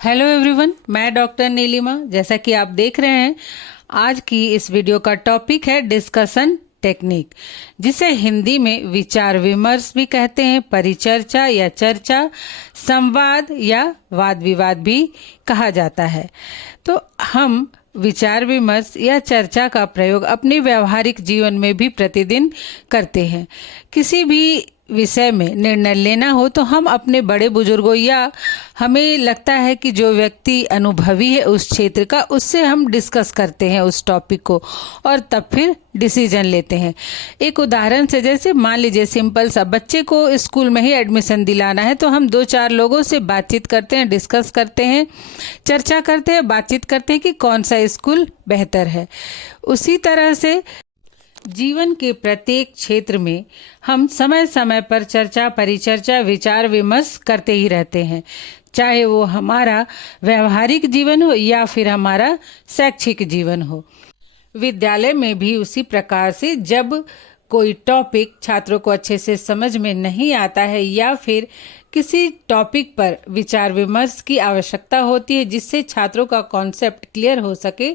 Hello everyone, मैं doctor Nilima. जैसा कि आप देख रहे हैं, आज की इस वीडियो का टॉपिक है डिस्कशन टेक्निक, जिसे हिंदी में विचार विमर्श भी कहते हैं, परिचर्चा या चर्चा, संवाद या वाद विवाद भी कहा जाता है। तो हम विचार विमर्श या चर्चा का प्रयोग अपने व्यवहारिक जीवन में भी प्रतिदिन करते हैं। किसी भी विषय में निर्णय लेना हो तो हम अपने बड़े बुजुर्गों या हमें लगता है कि जो व्यक्ति अनुभवी है उस क्षेत्र का, उससे हम डिस्कस करते हैं उस टॉपिक को और तब फिर डिसीजन लेते हैं। एक उदाहरण से, जैसे मान लीजिए सिंपल सा, बच्चे को स्कूल में ही एडमिशन दिलाना है तो हम 2-4 लोगों से बातचीत करते हैं, डिस्कस करते हैं, चर्चा करते हैं, बातचीत करते हैं कि कौन सा स्कूल बेहतर है। उसी तरह से जीवन के प्रत्येक क्षेत्र में हम समय समय पर चर्चा, परिचर्चा, विचार विमर्श करते ही रहते हैं, चाहे वो हमारा व्यवहारिक जीवन हो या फिर हमारा शैक्षिक जीवन हो। विद्यालय में भी उसी प्रकार से जब कोई टॉपिक छात्रों को अच्छे से समझ में नहीं आता है या फिर किसी टॉपिक पर विचार विमर्श की आवश्यकता होती है जिससे छात्रों का कॉन्सेप्ट क्लियर हो सके,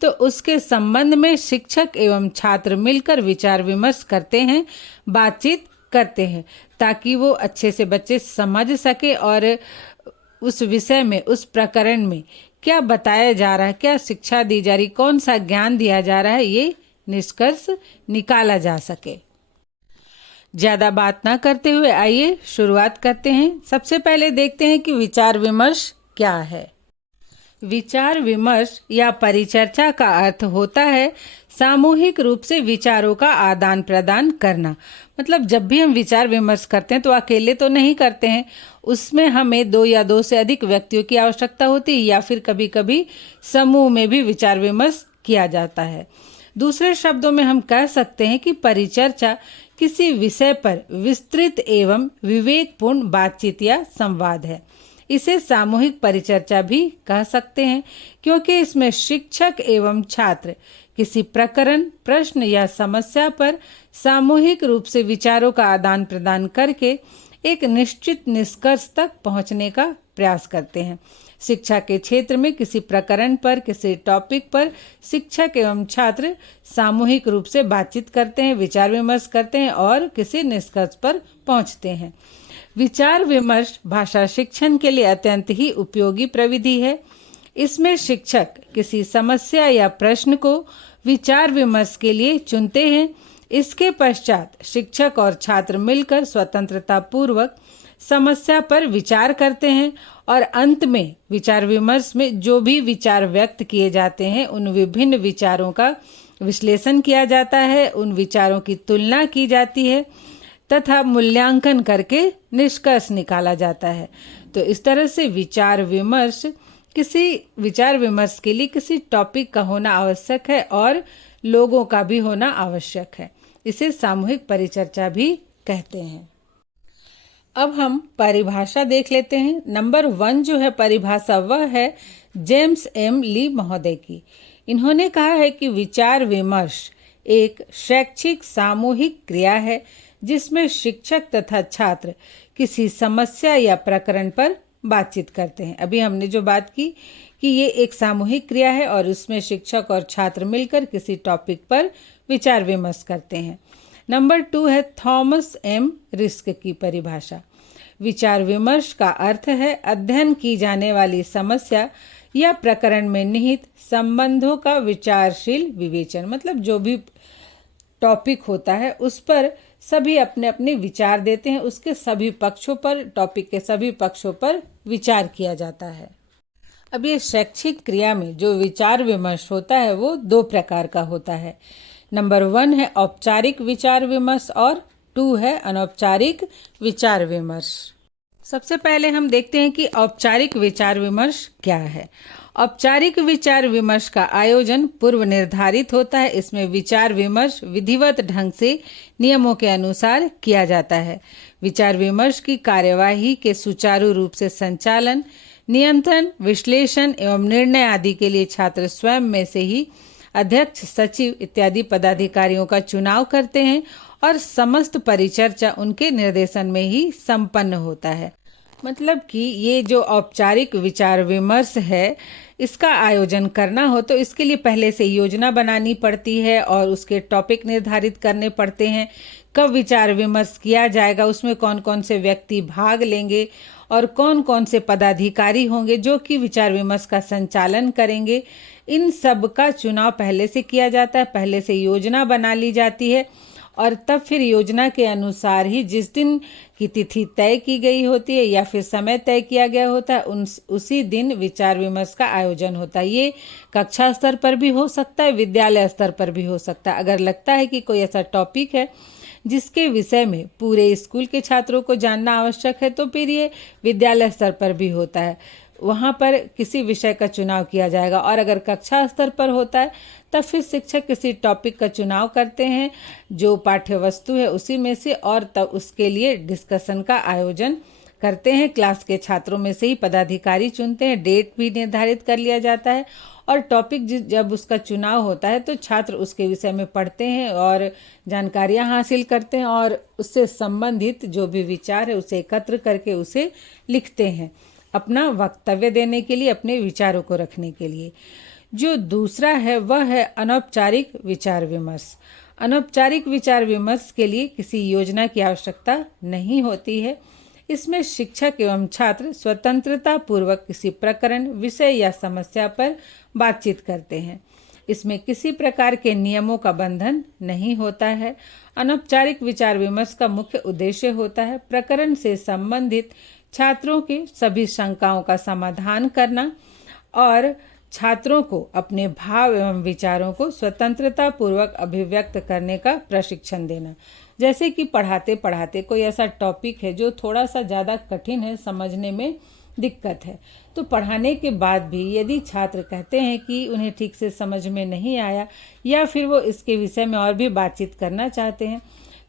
तो उसके संबंध में शिक्षक एवं छात्र मिलकर विचार विमर्श करते हैं, बातचीत करते हैं, ताकि वो अच्छे से बच्चे समझ सके और उस विषय में, उस प्रकरण में क्या बताया जा रहा है, क्या शिक्षा दी जा रही, कौन सा ज्ञान दिया जा रहा है, ये निष्कर्ष निकाला जा सके। ज्यादा बात ना करते हुए आइए शुरुआत करते हैं। सबसे पहले देखते हैं कि विचार विमर्श क्या है। विचार विमर्श या परिचर्चा का अर्थ होता है सामूहिक रूप से विचारों का आदान प्रदान करना। मतलब जब भी हम विचार विमर्श करते हैं तो अकेले तो नहीं करते हैं, उसमें हमें 2 या 2 से अधिक व्यक्तियों की आवश्यकता होती है या फिर कभी कभी समूह में भी विचार विमर्श किया जाता है। दूसरे शब्दों में हम कह सकते हैं कि परिचर्चा किसी विषय पर विस्तृत एवं विवेकपूर्ण बातचीत या संवाद है। इसे सामूहिक परिचर्चा भी कह सकते हैं, क्योंकि इसमें शिक्षक एवं छात्र किसी प्रकरण, प्रश्न या समस्या पर सामूहिक रूप से विचारों का आदान प्रदान करके एक निश्चित निष्कर्ष तक पहुंचने का प्रयास करते हैं। शिक्षा के क्षेत्र में किसी प्रकरण पर, किसी टॉपिक पर शिक्षक एवं छात्र सामूहिक रूप से बातचीत करते हैं, विचार विमर्श करते हैं और किसी निष्कर्ष पर पहुंचते हैं। विचार विमर्श भाषा शिक्षण के लिए अत्यंत ही उपयोगी प्रविधि है। इसमें शिक्षक किसी समस्या या प्रश्न को विचार विमर्श के लिए चुनते हैं। इसके पश्चात शिक्षक और छात्र मिलकर स्वतंत्रता पूर्वक समस्या पर विचार करते हैं और अंत में विचार विमर्श में जो भी विचार व्यक्त किए जाते हैं उन विभिन्न विचारों का विश्लेषण किया जाता है, उन विचारों की तुलना की जाती है तथा मूल्यांकन करके निष्कर्ष निकाला जाता है। तो इस तरह से विचार विमर्श के लिए किसी टॉपिक का होना आवश्यक है और लोगों का भी होना आवश्यक है। इसे सामूहिक परिचर्चा भी कहते हैं। अब हम परिभाषा देख लेते हैं। नंबर 1 जो है परिभाषा, वह है जेम्स एम ली महोदय की। इन्होंने कहा है कि विचार विमर्श एक शैक्षिक सामूहिक क्रिया है जिसमें शिक्षक तथा छात्र किसी समस्या या प्रकरण पर बातचीत करते हैं। अभी हमने जो बात की कि ये एक सामूहिक क्रिया है और उसमें शिक्षक और छात्र मिलकर किसी टॉपिक पर विचार विमर्श करते हैं। नंबर 2 है थॉमस एम रिस्क की परिभाषा। विचार विमर्श का अर्थ है अध्ययन की जाने वाली समस्या या प्रकरण में निहित संबंधों का विचारशील विवेचन। मतलब जो भी टॉपिक होता है उस पर सभी अपने अपने विचार देते हैं, उसके सभी पक्षों पर, टॉपिक के सभी पक्षों पर विचार किया जाता है। अब ये शैक्षिक क्रिया में जो विचार विमर्श होता है वो 2 प्रकार का होता है। नंबर 1 है औपचारिक विचार विमर्श और 2 है अनौपचारिक विचार विमर्श। सबसे पहले हम देखते हैं कि औपचारिक विचार विमर्श क्या है। औपचारिक विचार विमर्श का आयोजन पूर्व निर्धारित होता है। इसमें विचार विमर्श विधिवत ढंग से नियमों के अनुसार किया जाता है। विचार विमर्श की कार्यवाही के सुचारू रूप से संचालन, नियंत्रण, विश्लेषण एवं निर्णय आदि के लिए छात्र स्वयं में से ही अध्यक्ष, सचिव इत्यादि पदाधिकारियों का चुनाव करते हैं और समस्त परिचर्चा उनके निर्देशन में ही संपन्न होता है। मतलब कि ये जो औपचारिक विचार विमर्श है, इसका आयोजन करना हो तो इसके लिए पहले से योजना बनानी पड़ती है और उसके टॉपिक निर्धारित करने पड़ते हैं। कब विचार विमर्श किया जाएगा, उसमें कौन कौन से व्यक्ति भाग लेंगे और कौन कौन से पदाधिकारी होंगे जो कि विचार विमर्श का संचालन करेंगे, इन सब का चुनाव पहले से किया जाता है। पहले से योजना बना ली जाती है और तब फिर योजना के अनुसार ही जिस दिन की तिथि तय की गई होती है या फिर समय तय किया गया होता है, उसी दिन विचार विमर्श का आयोजन होता है। ये कक्षा स्तर पर भी हो सकता है, विद्यालय स्तर पर भी हो सकता है। अगर लगता है कि कोई ऐसा टॉपिक है जिसके विषय में पूरे स्कूल के छात्रों को जानना आवश्यक है, तो फिर ये विद्यालय स्तर पर भी होता है। वहाँ पर किसी विषय का चुनाव किया जाएगा। और अगर कक्षा स्तर पर होता है तब फिर शिक्षक किसी टॉपिक का चुनाव करते हैं जो पाठ्य वस्तु है उसी में से, और तब उसके लिए डिस्कशन का आयोजन करते हैं। क्लास के छात्रों में से ही पदाधिकारी चुनते हैं, डेट भी निर्धारित कर लिया जाता है और टॉपिक जब उसका चुनाव होता है तो छात्र उसके विषय में पढ़ते हैं और जानकारियां हासिल करते हैं और उससे संबंधित जो भी विचार है उसे एकत्र करके उसे लिखते हैं अपना वक्तव्य देने के लिए, अपने विचारों को रखने के लिए। जो दूसरा है वह है अनौपचारिक विचार विमर्श। अनौपचारिक विचार विमर्श के लिए किसी योजना की आवश्यकता नहीं होती है। इसमें शिक्षक एवं छात्र स्वतंत्रता पूर्वक किसी प्रकरण, विषय या समस्या पर बातचीत करते हैं। इसमें किसी प्रकार के नियमों का बंधन नहीं होता है। अनौपचारिक विचार विमर्श का मुख्य उद्देश्य होता है प्रकरण से संबंधित छात्रों के सभी शंकाओं का समाधान करना और छात्रों को अपने भाव एवं विचारों को स्वतंत्रता पूर्वक अभिव्यक्त करने का प्रशिक्षण देना। जैसे कि पढ़ाते पढ़ाते कोई ऐसा टॉपिक है जो थोड़ा सा ज़्यादा कठिन है, समझने में दिक्कत है, तो पढ़ाने के बाद भी यदि छात्र कहते हैं कि उन्हें ठीक से समझ में नहीं आया या फिर वो इसके विषय में और भी बातचीत करना चाहते हैं,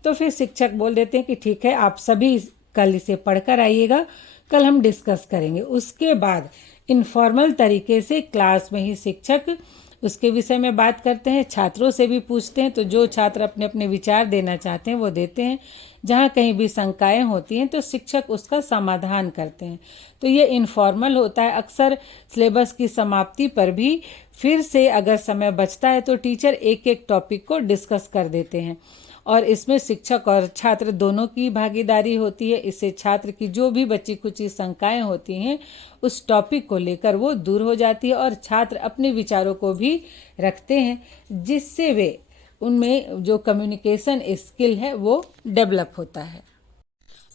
तो फिर शिक्षक बोल देते हैं कि ठीक है, आप सभी कल इसे पढ़कर आइएगा, कल हम डिस्कस करेंगे। उसके बाद इनफॉर्मल तरीके से क्लास में ही शिक्षक उसके विषय में बात करते हैं, छात्रों से भी पूछते हैं, तो जो छात्र अपने अपने विचार देना चाहते हैं वो देते हैं। जहाँ कहीं भी शंकाएं होती हैं तो शिक्षक उसका समाधान करते हैं। तो ये इनफॉर्मल होता है। अक्सर सिलेबस की समाप्ति पर भी फिर से अगर समय बचता है तो टीचर एक एक टॉपिक को डिस्कस कर देते हैं और इसमें शिक्षक और छात्र दोनों की भागीदारी होती है। इससे छात्र की जो भी बची खुची शंकाएं होती हैं उस टॉपिक को लेकर वो दूर हो जाती है और छात्र अपने विचारों को भी रखते हैं, जिससे वे उनमें जो कम्युनिकेशन स्किल है वो डेवलप होता है।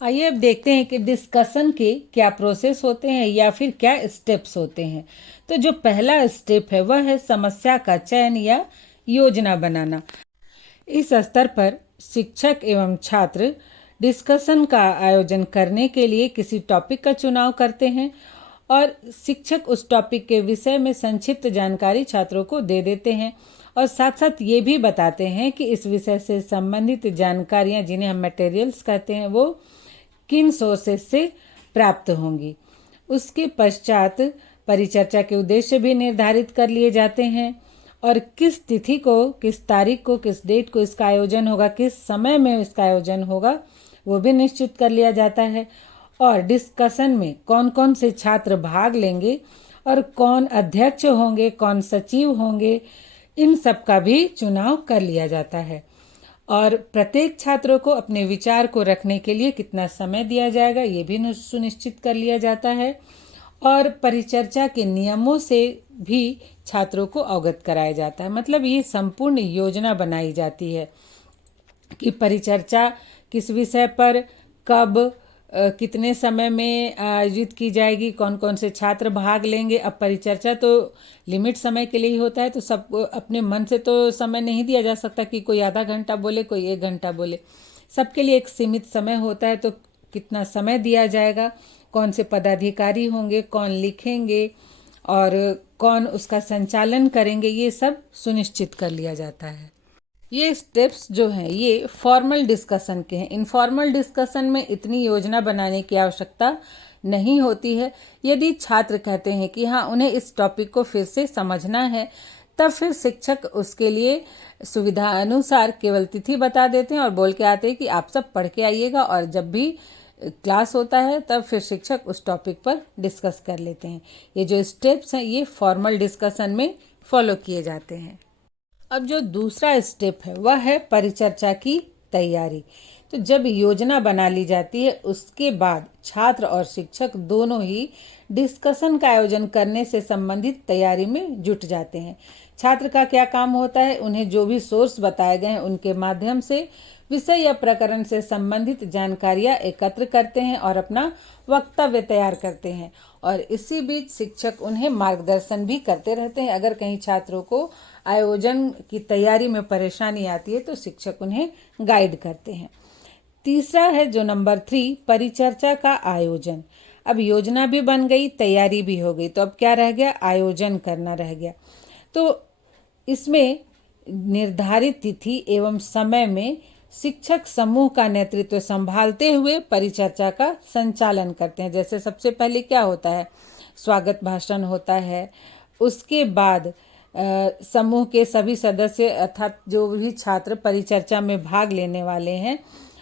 आइए अब देखते हैं कि डिस्कशन के क्या प्रोसेस होते हैं या फिर क्या स्टेप्स होते हैं। तो जो पहला स्टेप है वह है समस्या का चयन या योजना बनाना। इस स्तर पर शिक्षक एवं छात्र डिस्कशन का आयोजन करने के लिए किसी टॉपिक का चुनाव करते हैं और शिक्षक उस टॉपिक के विषय में संक्षिप्त जानकारी छात्रों को दे देते हैं और साथ साथ ये भी बताते हैं कि इस विषय से संबंधित जानकारियां, जिन्हें हम मटेरियल्स कहते हैं, वो किन सोर्सेस से प्राप्त होंगी। उसके पश्चात परिचर्चा के उद्देश्य भी निर्धारित कर लिए जाते हैं और किस तिथि को, किस तारीख को, किस डेट को इसका आयोजन होगा, किस समय में इसका आयोजन होगा, वो भी निश्चित कर लिया जाता है। और डिस्कशन में कौन कौन से छात्र भाग लेंगे और कौन अध्यक्ष होंगे, कौन सचिव होंगे, इन सब का भी चुनाव कर लिया जाता है। और प्रत्येक छात्रों को अपने विचार को रखने के लिए कितना समय दिया जाएगा ये भी सुनिश्चित कर लिया जाता है और परिचर्चा के नियमों से भी छात्रों को अवगत कराया जाता है। मतलब ये संपूर्ण योजना बनाई जाती है कि परिचर्चा किस विषय पर, कब, कितने समय में आयोजित की जाएगी, कौन कौन से छात्र भाग लेंगे। अब परिचर्चा तो लिमिट समय के लिए ही होता है, तो सब अपने मन से तो समय नहीं दिया जा सकता कि कोई आधा घंटा बोले, कोई 1 घंटा बोले। सबके लिए एक सीमित समय होता है, तो कितना समय दिया जाएगा, कौन से पदाधिकारी होंगे, कौन लिखेंगे और कौन उसका संचालन करेंगे, ये सब सुनिश्चित कर लिया जाता है। ये स्टेप्स जो हैं ये फॉर्मल डिस्कशन के हैं। इनफॉर्मल डिस्कशन में इतनी योजना बनाने की आवश्यकता नहीं होती है। यदि छात्र कहते हैं कि हाँ उन्हें इस टॉपिक को फिर से समझना है, तब फिर शिक्षक उसके लिए सुविधा अनुसार केवल तिथि बता देते हैं और बोल के आते हैं कि आप सब पढ़ के आइएगा और जब भी क्लास होता है तब फिर शिक्षक उस टॉपिक पर डिस्कस कर लेते हैं। ये जो स्टेप्स हैं ये फॉर्मल डिस्कशन में फॉलो किए जाते हैं। अब जो दूसरा स्टेप है वह है परिचर्चा की तैयारी। तो जब योजना बना ली जाती है उसके बाद छात्र और शिक्षक दोनों ही डिस्कशन का आयोजन करने से संबंधित तैयारी में जुट जाते हैं। छात्र का क्या काम होता है, उन्हें जो भी सोर्स बताए गए हैं उनके माध्यम से विषय या प्रकरण से संबंधित जानकारियां एकत्र करते हैं और अपना वक्तव्य तैयार करते हैं। और इसी बीच शिक्षक उन्हें मार्गदर्शन भी करते रहते हैं। अगर कहीं छात्रों को आयोजन की तैयारी में परेशानी आती है तो शिक्षक उन्हें गाइड करते हैं। तीसरा है जो नंबर 3, परिचर्चा का आयोजन। अब योजना भी बन गई, तैयारी भी हो गई, तो अब क्या रह गया, आयोजन करना रह गया। तो इसमें निर्धारित तिथि एवं समय में शिक्षक समूह का नेतृत्व संभालते हुए परिचर्चा का संचालन करते हैं। जैसे सबसे पहले क्या होता है, स्वागत भाषण होता है, उसके बाद समूह के सभी सदस्य अर्थात जो भी छात्र परिचर्चा में भाग लेने वाले हैं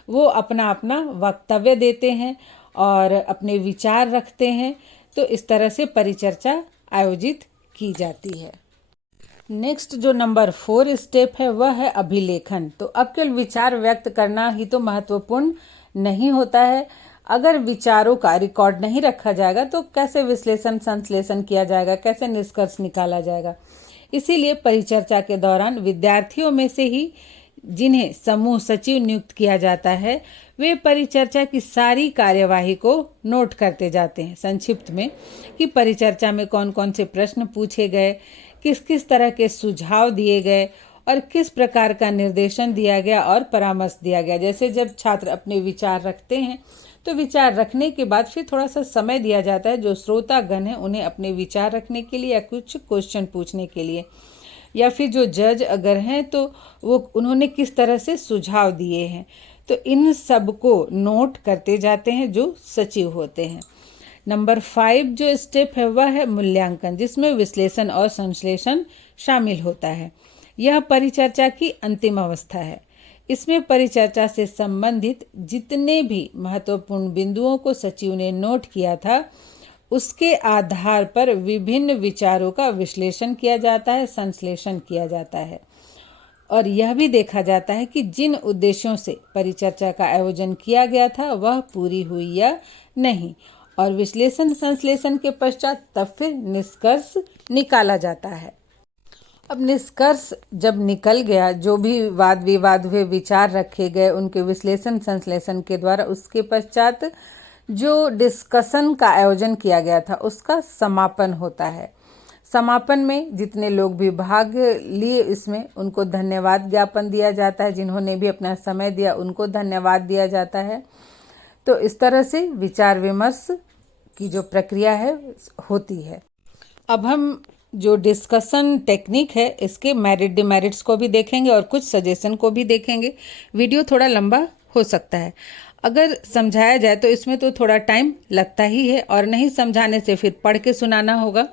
वो अपना अपना वक्तव्य देते हैं और अपने विचार रखते हैं। तो इस तरह से परिचर्चा आयोजित की जाती है। नेक्स्ट जो नंबर 4 स्टेप है वह है अभिलेखन। तो अब केवल विचार व्यक्त करना ही तो महत्वपूर्ण नहीं होता है। अगर विचारों का रिकॉर्ड नहीं रखा जाएगा तो कैसे विश्लेषण संश्लेषण किया जाएगा, कैसे निष्कर्ष निकाला जाएगा। इसीलिए परिचर्चा के दौरान विद्यार्थियों में से ही जिन्हें समूह सचिव नियुक्त किया जाता है वे परिचर्चा की सारी कार्यवाही को नोट करते जाते हैं संक्षिप्त में, कि परिचर्चा में कौन कौन से प्रश्न पूछे गए, किस किस तरह के सुझाव दिए गए और किस प्रकार का निर्देशन दिया गया और परामर्श दिया गया। जैसे जब छात्र अपने विचार रखते हैं तो विचार रखने के बाद फिर थोड़ा सा समय दिया जाता है जो श्रोतागण हैं उन्हें अपने विचार रखने के लिए या कुछ क्वेश्चन पूछने के लिए, या फिर जो जज अगर हैं तो वो उन्होंने किस तरह से सुझाव दिए हैं। तो इन सब को नोट करते जाते हैं जो सचिव होते हैं। नंबर 5 जो स्टेप है वह है मूल्यांकन, जिसमें विश्लेषण और संश्लेषण शामिल होता है। यह परिचर्चा की अंतिम अवस्था है। इसमें परिचर्चा से संबंधित जितने भी महत्वपूर्ण बिंदुओं को सचिव ने नोट किया था उसके आधार पर विभिन्न विचारों का विश्लेषण किया जाता है, संश्लेषण किया जाता है और यह भी देखा जाता है कि जिन उद्देश्यों से परिचर्चा का आयोजन किया गया था वह पूरी हुई या नहीं। और विश्लेषण संश्लेषण के पश्चात तब फिर निष्कर्ष निकाला जाता है। अब निष्कर्ष जब निकल गया, जो भी वाद विवाद हुए, विचार रखे गए उनके विश्लेषण संश्लेषण के द्वारा, उसके पश्चात जो डिस्कशन का आयोजन किया गया था उसका समापन होता है। समापन में जितने लोग भी भाग लिए इसमें उनको धन्यवाद ज्ञापन दिया जाता है, जिन्होंने भी अपना समय दिया उनको धन्यवाद दिया जाता है। तो इस तरह से विचार विमर्श की जो प्रक्रिया है होती है। अब हम जो डिस्कशन टेक्निक है इसके मेरिट डिमेरिट्स को भी देखेंगे और कुछ सजेशन को भी देखेंगे। वीडियो थोड़ा लंबा हो सकता है, अगर समझाया जाए तो इसमें तो थोड़ा टाइम लगता ही है और नहीं समझाने से फिर पढ़ के सुनाना होगा।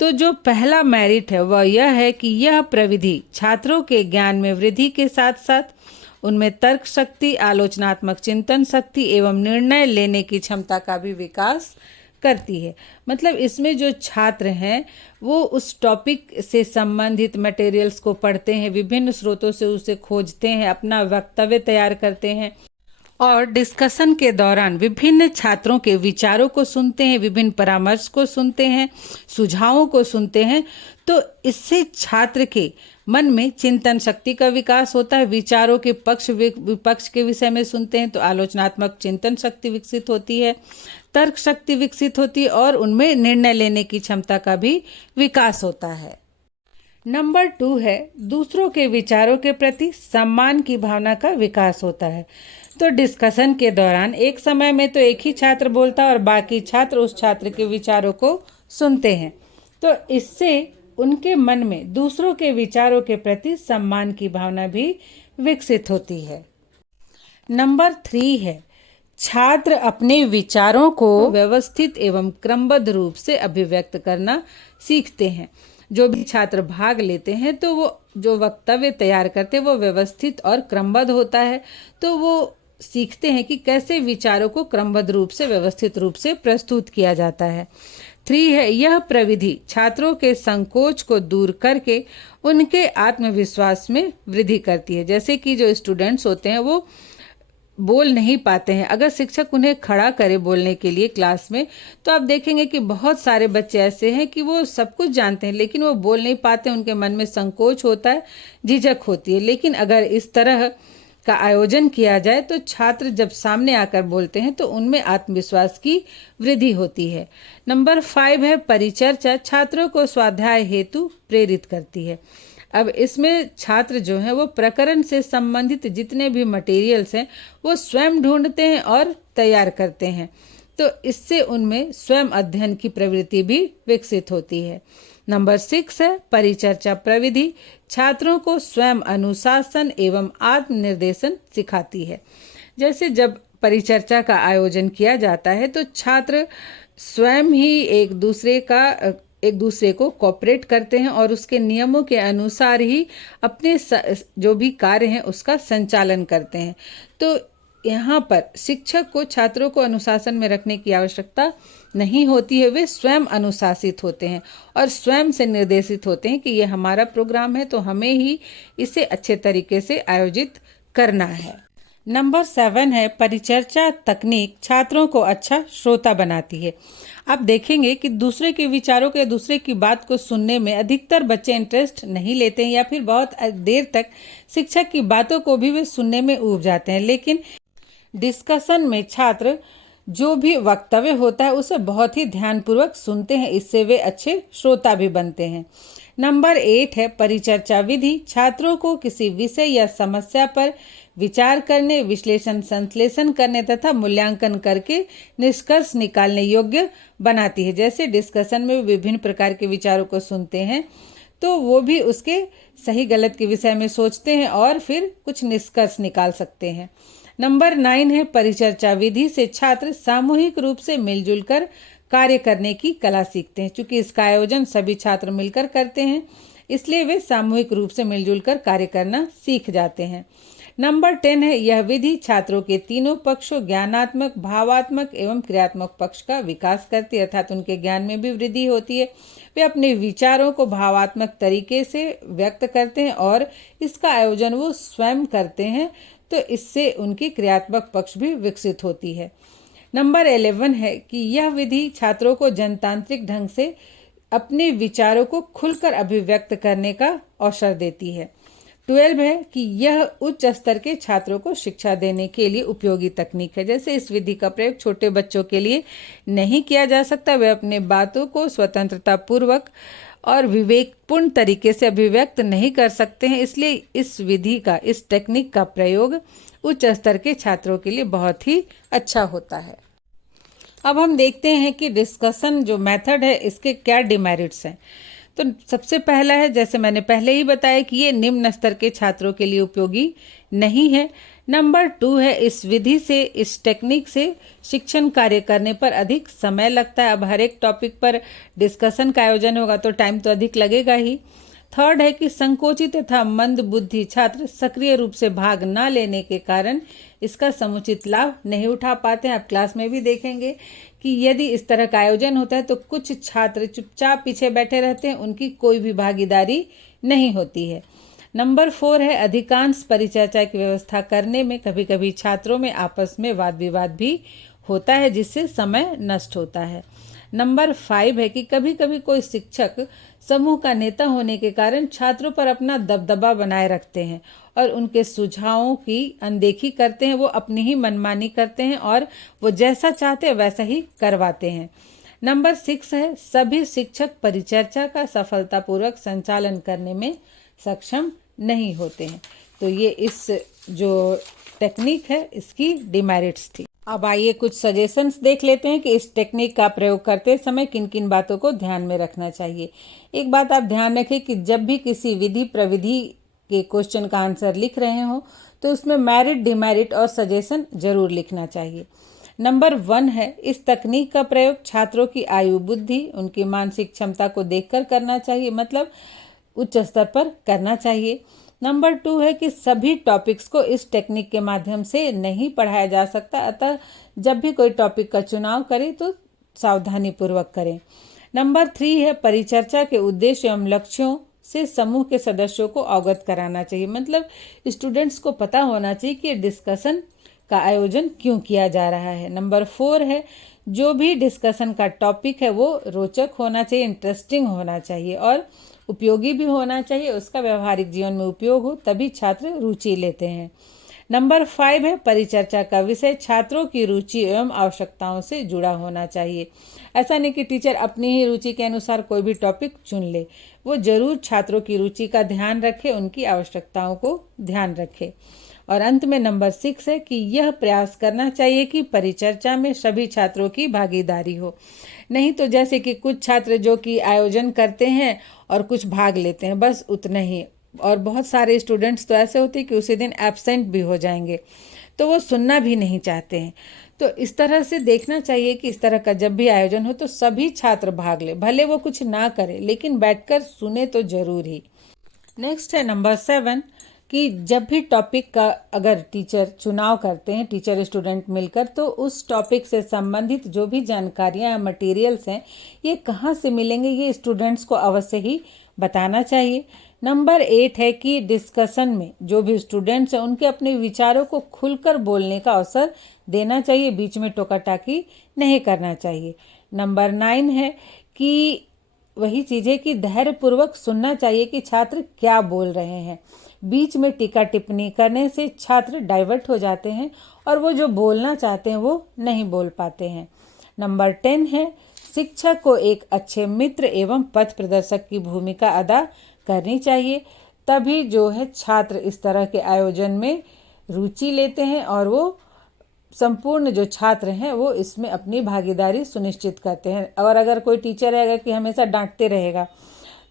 तो जो पहला मेरिट है वह यह है कि यह प्रविधि छात्रों के ज्ञान में वृद्धि के साथ साथ उनमें तर्क शक्ति, आलोचनात्मक चिंतन शक्ति एवं निर्णय लेने की क्षमता का भी विकास करती है। मतलब इसमें जो छात्र हैं वो उस टॉपिक से संबंधित मटेरियल्स को पढ़ते हैं, विभिन्न स्रोतों से उसे खोजते हैं, अपना वक्तव्य तैयार करते हैं और डिस्कशन के दौरान विभिन्न छात्रों के विचारों को सुनते हैं, विभिन्न परामर्श को सुनते हैं, सुझावों को सुनते हैं। तो इससे छात्र के मन में चिंतन शक्ति का विकास होता है। विचारों के पक्ष विपक्ष के विषय में सुनते हैं तो आलोचनात्मक चिंतन शक्ति विकसित होती है, तर्क शक्ति विकसित होती है और उनमें निर्णय लेने की क्षमता का भी विकास होता है। नंबर 2 है दूसरों के विचारों के प्रति सम्मान की भावना का विकास होता है। तो डिस्कशन के दौरान एक समय में तो एक ही छात्र बोलता है और बाकी छात्र उस छात्र के विचारों को सुनते हैं। तो इससे उनके मन में दूसरों के विचारों के प्रति सम्मान की भावना भी विकसित होती है। नंबर 3 है छात्र अपने विचारों को व्यवस्थित एवं क्रमबद्ध रूप से अभिव्यक्त करना सीखते हैं। जो भी छात्र भाग लेते हैं तो वो जो वक्तव्य तैयार करते हैं वो व्यवस्थित और क्रमबद्ध होता है। तो वो सीखते हैं कि कैसे विचारों को क्रमबद्ध रूप से व्यवस्थित रूप से प्रस्तुत किया जाता है। 3 है, यह प्रविधि छात्रों के संकोच को दूर करके उनके आत्मविश्वास में वृद्धि करती है। जैसे कि जो स्टूडेंट्स होते हैं वो बोल नहीं पाते हैं, अगर शिक्षक उन्हें खड़ा करे बोलने के लिए क्लास में, तो आप देखेंगे कि बहुत सारे बच्चे ऐसे हैं कि वो सब कुछ जानते हैं लेकिन वो बोल नहीं पाते, उनके मन में संकोच होता है, झिझक होती है। लेकिन अगर इस तरह का आयोजन किया जाए तो छात्र जब सामने आकर बोलते हैं तो उनमें आत्मविश्वास की वृद्धि होती है। नंबर 5 है, परिचर्चा छात्रों को स्वाध्याय हेतु प्रेरित करती है। अब इसमें छात्र जो हैं वो प्रकरण से संबंधित जितने भी मटेरियल्स हैं वो स्वयं ढूंढते हैं और तैयार करते हैं, तो इससे उनमें स्वयं अध्ययन की प्रवृत्ति भी विकसित होती है। नंबर 6 है, परिचर्चा प्रविधि छात्रों को स्वयं अनुशासन एवं आत्मनिर्देशन सिखाती है। जैसे जब परिचर्चा का आयोजन किया जाता है तो छात्र स्वयं ही एक दूसरे को कोऑपरेट करते हैं और उसके नियमों के अनुसार ही अपने जो भी कार्य हैं उसका संचालन करते हैं। तो यहाँ पर शिक्षक को छात्रों को अनुशासन में रखने की आवश्यकता नहीं होती है, वे स्वयं अनुशासित होते हैं और स्वयं से निर्देशित होते हैं कि ये हमारा प्रोग्राम है तो हमें ही इसे अच्छे तरीके से आयोजित करना है। नंबर 7 है, परिचर्चा तकनीक छात्रों को अच्छा श्रोता बनाती है। आप देखेंगे कि दूसरे के विचारों के, दूसरे की बात को सुनने में अधिकतर बच्चे इंटरेस्ट नहीं लेते हैं या फिर बहुत देर तक शिक्षक की बातों को भी वे सुनने में ऊब जाते हैं। लेकिन डिस्कशन में छात्र जो भी वक्तव्य होता है उसे बहुत ही ध्यानपूर्वक सुनते हैं, इससे वे अच्छे श्रोता भी बनते हैं। नंबर 8 है, परिचर्चा विधि छात्रों को किसी विषय या समस्या पर विचार करने, विश्लेषण संश्लेषण करने तथा मूल्यांकन करके निष्कर्ष निकालने योग्य बनाती है। जैसे डिस्कशन में विभिन्न प्रकार के विचारों को सुनते हैं तो वो भी उसके सही गलत के विषय में सोचते हैं और फिर कुछ निष्कर्ष निकाल सकते हैं। नंबर 9 है, परिचर्चा विधि से छात्र सामूहिक रूप से मिलजुल कर कार्य करने की कला सीखते हैं। चूंकि इसका आयोजन सभी छात्र मिलकर करते हैं इसलिए वे सामूहिक रूप से मिलजुल कर कार्य करना सीख जाते हैं। नंबर 10 है, यह विधि छात्रों के तीनों पक्षों ज्ञानात्मक, भावात्मक एवं क्रियात्मक पक्ष का विकास करती है, अर्थात उनके ज्ञान में भी वृद्धि होती है। वे अपने विचारों को भावात्मक तरीके से व्यक्त करते हैं और इसका आयोजन वो स्वयं करते हैं, तो इससे उनकी क्रियात्मक पक्ष भी विकसित होती है। नंबर 11 है कि यह विधि छात्रों को जनतांत्रिक ढंग से अपने विचारों को खुलकर अभिव्यक्त करने का अवसर देती है। 12 है कि यह उच्च स्तर के छात्रों को शिक्षा देने के लिए उपयोगी तकनीक है। जैसे इस विधि का प्रयोग छोटे बच्चों के लिए नहीं किया जा सकता, वे अपने बातों को स्वतंत्रता पूर्वक और विवेकपूर्ण तरीके से अभिव्यक्त नहीं कर सकते हैं, इसलिए इस विधि का, इस टेक्निक का प्रयोग उच्च स्तर के छात्रों के लिए बहुत ही अच्छा होता है। अब हम देखते हैं कि डिस्कशन जो मेथड है इसके क्या डिमेरिट्स हैं। तो सबसे पहला है, जैसे मैंने पहले ही बताया कि ये निम्न स्तर के छात्रों के लिए उपयोगी नहीं है। नंबर 2 है, इस विधि से, इस टेक्निक से शिक्षण कार्य करने पर अधिक समय लगता है। अब हर एक टॉपिक पर डिस्कशन का आयोजन होगा तो टाइम तो अधिक लगेगा ही। 3rd है कि संकोचित तथा मंद बुद्धि छात्र सक्रिय रूप से भाग न लेने के कारण इसका समुचित लाभ नहीं उठा पाते हैं। आप क्लास में भी देखेंगे कि यदि इस तरह का आयोजन होता है तो कुछ छात्र चुपचाप पीछे बैठे रहते हैं, उनकी कोई भी भागीदारी नहीं होती है। नंबर 4 है, अधिकांश परिचर्चा की व्यवस्था करने में कभी कभी छात्रों में आपस में वाद विवाद भी होता है जिससे समय नष्ट होता है। नंबर 5 है कि कभी कभी कोई शिक्षक समूह का नेता होने के कारण छात्रों पर अपना दबदबा बनाए रखते हैं और उनके सुझावों की अनदेखी करते हैं, वो अपनी ही मनमानी करते हैं और वो जैसा चाहते हैं वैसा ही करवाते हैं। नंबर 6 है, सभी शिक्षक परिचर्चा का सफलतापूर्वक संचालन करने में सक्षम नहीं होते हैं। तो ये इस जो टेक्निक है इसकी डिमेरिट्स थी। अब आइए कुछ सजेशंस देख लेते हैं कि इस टेक्निक का प्रयोग करते समय किन किन बातों को ध्यान में रखना चाहिए। एक बात आप ध्यान रखें कि जब भी किसी विधि प्रविधि के क्वेश्चन का आंसर लिख रहे हो तो उसमें मेरिट, डिमेरिट और सजेशन जरूर लिखना चाहिए। नंबर 1 है, इस तकनीक का प्रयोग छात्रों की आयु, बुद्धि, उनकी मानसिक क्षमता को देखकर करना चाहिए, मतलब उच्च स्तर पर करना चाहिए। नंबर 2 है कि सभी टॉपिक्स को इस टेक्निक के माध्यम से नहीं पढ़ाया जा सकता, अतः जब भी कोई टॉपिक का चुनाव करें तो सावधानी पूर्वक करें। नंबर 3 है परिचर्चा के उद्देश्य एवं लक्ष्यों से समूह के सदस्यों को अवगत कराना चाहिए, मतलब स्टूडेंट्स को पता होना चाहिए कि डिस्कशन का आयोजन क्यों किया जा रहा है। नंबर 4 है जो भी डिस्कशन का टॉपिक है वो रोचक होना चाहिए, इंटरेस्टिंग होना चाहिए और उपयोगी भी होना चाहिए, उसका व्यवहारिक जीवन में उपयोग हो, तभी छात्र रुचि लेते हैं। नंबर 5 है परिचर्चा का विषय छात्रों की रुचि एवं आवश्यकताओं से जुड़ा होना चाहिए। ऐसा नहीं कि टीचर अपनी ही रुचि के अनुसार कोई भी टॉपिक चुन ले, वो जरूर छात्रों की रुचि का ध्यान रखे, उनकी आवश्यकताओं को ध्यान रखे। और अंत में नंबर 6 है कि यह प्रयास करना चाहिए कि परिचर्चा में सभी छात्रों की भागीदारी हो। नहीं तो जैसे कि कुछ छात्र जो कि आयोजन करते हैं और कुछ भाग लेते हैं, बस उतना ही, और बहुत सारे स्टूडेंट्स तो ऐसे होते हैं कि उसी दिन एब्सेंट भी हो जाएंगे, तो वो सुनना भी नहीं चाहते हैं। तो इस तरह से देखना चाहिए कि इस तरह का जब भी आयोजन हो तो सभी छात्र भाग ले, भले वो कुछ ना करे लेकिन बैठकर सुने तो जरूर ही। नेक्स्ट है नंबर 7 कि जब भी टॉपिक का अगर टीचर चुनाव करते हैं, टीचर स्टूडेंट मिलकर, तो उस टॉपिक से संबंधित जो भी जानकारियां या मटेरियल्स हैं ये कहाँ से मिलेंगे ये स्टूडेंट्स को अवश्य ही बताना चाहिए। नंबर 8 है कि डिस्कशन में जो भी स्टूडेंट्स हैं उनके अपने विचारों को खुलकर बोलने का अवसर देना चाहिए, बीच में टोका टाकी नहीं करना चाहिए। नंबर 9 है कि वही चीज़ है कि धैर्यपूर्वक सुनना चाहिए कि छात्र क्या बोल रहे हैं। बीच में टीका टिप्पणी करने से छात्र डाइवर्ट हो जाते हैं और वो जो बोलना चाहते हैं वो नहीं बोल पाते हैं। नंबर 10 है शिक्षक को एक अच्छे मित्र एवं पथ प्रदर्शक की भूमिका अदा करनी चाहिए, तभी जो है छात्र इस तरह के आयोजन में रुचि लेते हैं और वो संपूर्ण जो छात्र हैं वो इसमें अपनी भागीदारी सुनिश्चित करते हैं। और अगर कोई टीचर रहेगा कि हमेशा डांटते रहेगा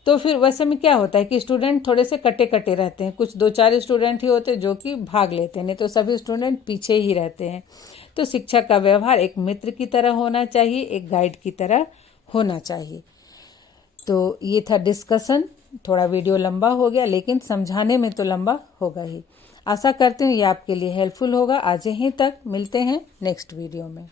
तो फिर वैसे में क्या होता है कि स्टूडेंट थोड़े से कटे कटे रहते हैं, कुछ 2-4 स्टूडेंट ही होते हैं जो कि भाग लेते हैं, नहीं तो सभी स्टूडेंट पीछे ही रहते हैं। तो शिक्षक का व्यवहार एक मित्र की तरह होना चाहिए, एक गाइड की तरह होना चाहिए। तो ये था डिस्कशन, थोड़ा वीडियो लंबा हो गया लेकिन समझाने में तो लंबा होगा ही। आशा करती हूँ ये आपके लिए हेल्पफुल होगा। आज यहीं तक, मिलते हैं नेक्स्ट वीडियो में।